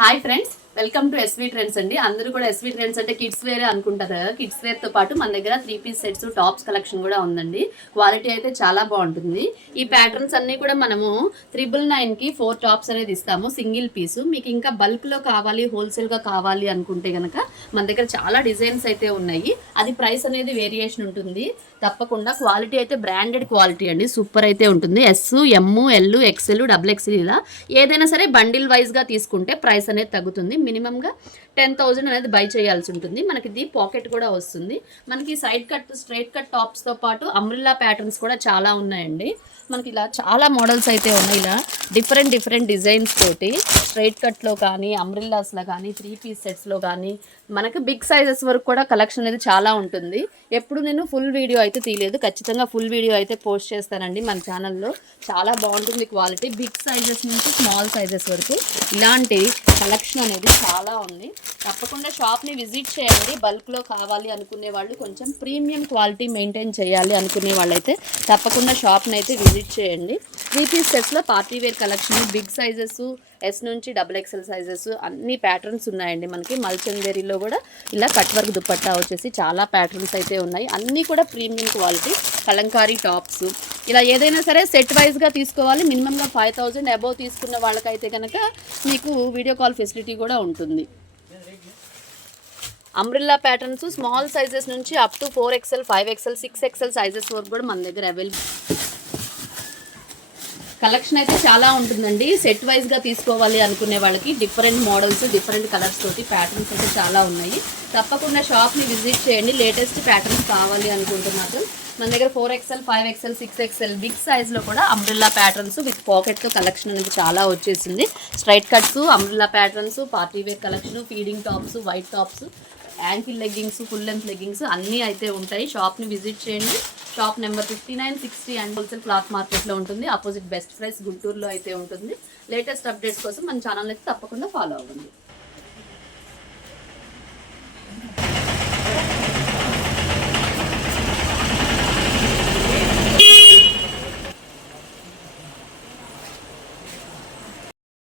Hi friends, welcome to SV trends అండి. అందరూ కూడా ఎస్వి ట్రెండ్స్ అంటే కిడ్స్ వేరే అనుకుంటారు కదా. కిడ్స్ వేర్ తో పాటు మన దగ్గర 3 పీస్ సెట్స్, టాప్స్ కలెక్షన్ కూడా ఉందండి. క్వాలిటీ అయితే చాలా బాగుంటుంది. ఈ ప్యాటర్న్స్ అన్ని కూడా మనము 999కి 4 టాప్స్ అనేది ఇస్తాము, సింగిల్ పీసు. మీకు ఇంకా బల్క్ లో కావాలి, హోల్సేల్ గా కావాలి అనుకుంటే గనక మన దగ్గర చాలా డిజైన్స్ అయితే ఉన్నాయి. అది ప్రైస్ అనేది వేరియేషన్ ఉంటుంది. తప్పకుండా క్వాలిటీ అయితే బ్రాండెడ్ క్వాలిటీ అండి, సూపర్ అయితే ఉంటుంది. ఎస్, ఎమ్, ఎల్, ఎక్స్ఎల్, డబుల్ ఎక్స్ఎల్ ఇలా ఏదైనా సరే బండిల్ వైజ్గా తీసుకుంటే ప్రైస్ అనేది తగ్గుతుంది. మినిమంగా 10,000 అనేది బై చేయాల్సి ఉంటుంది. మనకి ఇది పాకెట్ కూడా వస్తుంది. మనకి సైడ్ కట్, స్ట్రైట్ కట్ టాప్స్తో పాటు అంబ్రిల్లా ప్యాటర్న్స్ కూడా చాలా ఉన్నాయండి. మనకి ఇలా చాలా మోడల్స్ అయితే ఉన్నాయి. ఇలా డిఫరెంట్ డిజైన్స్ తోటి స్ట్రైట్ కట్లో కానీ, అంబ్రిల్లాస్లో కానీ, 3 పీస్ సెట్స్లో కానీ మనకి బిగ్ సైజెస్ వరకు కూడా కలెక్షన్ అనేది చాలా ఉంటుంది. ఎప్పుడు నేను ఫుల్ వీడియో అయితే తీయలేదు, ఖచ్చితంగా ఫుల్ వీడియో అయితే పోస్ట్ చేస్తానండి మన ఛానల్లో. చాలా బాగుంటుంది క్వాలిటీ. బిగ్ సైజెస్ నుంచి స్మాల్ సైజెస్ వరకు ఇలాంటి కలెక్షన్ అనేది చాలా ఉంది. తప్పకుండా షాప్ని విజిట్ చేయండి. బల్క్లో కావాలి అనుకునే వాళ్ళు, కొంచెం ప్రీమియం క్వాలిటీ మెయింటైన్ చేయాలి అనుకునే వాళ్ళైతే తప్పకుండా షాప్ని అయితే విజిట్ చేయండి. 3 పీస్ సెట్స్లో party wear collection, big sizes, S నుంచి డబుల్ ఎక్స్ఎల్ సైజెస్ అన్ని ప్యాటర్న్స్ ఉన్నాయండి. మనకి మల్చందేరిలో కూడా ఇలా కట్ వర్క్ దుపట్టా వచ్చేసి చాలా ప్యాటర్న్స్ అయితే ఉన్నాయి. అన్నీ కూడా ప్రీమియం క్వాలిటీ కలంకారీ టాప్స్. ఇలా ఏదైనా సరే సెట్ వైజ్గా తీసుకోవాలి. మినిమంగా 5,000 అబోవ్ తీసుకున్న వాళ్ళకైతే కనుక మీకు వీడియో కాల్ ఫెసిలిటీ కూడా ఉంటుంది. అంబ్రిల్లా ప్యాటర్న్స్ స్మాల్ సైజెస్ నుంచి up to 4XL, 5XL, 6XL sizes వరకు కూడా మన దగ్గర అవైలబుల్. కలెక్షన్ అయితే చాలా ఉంటుందండి. సెట్ వైజ్గా తీసుకోవాలి అనుకునే వాళ్ళకి డిఫరెంట్ మోడల్స్, డిఫరెంట్ కలర్స్ తోటి ప్యాటర్న్స్ అయితే చాలా ఉన్నాయి. తప్పకుండా షాప్ని విజిట్ చేయండి. లేటెస్ట్ ప్యాటర్న్స్ కావాలి అనుకుంటే మాత్రం మన దగ్గర 4XL, 5XL, 6XL బిగ్ సైజ్లో కూడా అంబ్రిల్లా ప్యాటర్న్స్ విత్ పాకెట్తో కలెక్షన్ అనేది చాలా వచ్చేసింది. Straight cuts, umbrella patterns, party wear collection, feeding tops, white tops, ankle leggings, full length leggings అన్నీ అయితే ఉంటాయి. షాప్ని విజిట్ చేయండి. Shop number 59, 60 and wholesale cloth మార్కెట్లో ఉంటుంది. ఆపోజిట్ బెస్ట్ ప్రైస్ గుంటూరులో అయితే ఉంటుంది. లేటెస్ట్ అప్డేట్స్ కోసం మన ఛానల్ అయితే తప్పకుండా ఫాలో అవ్వండి.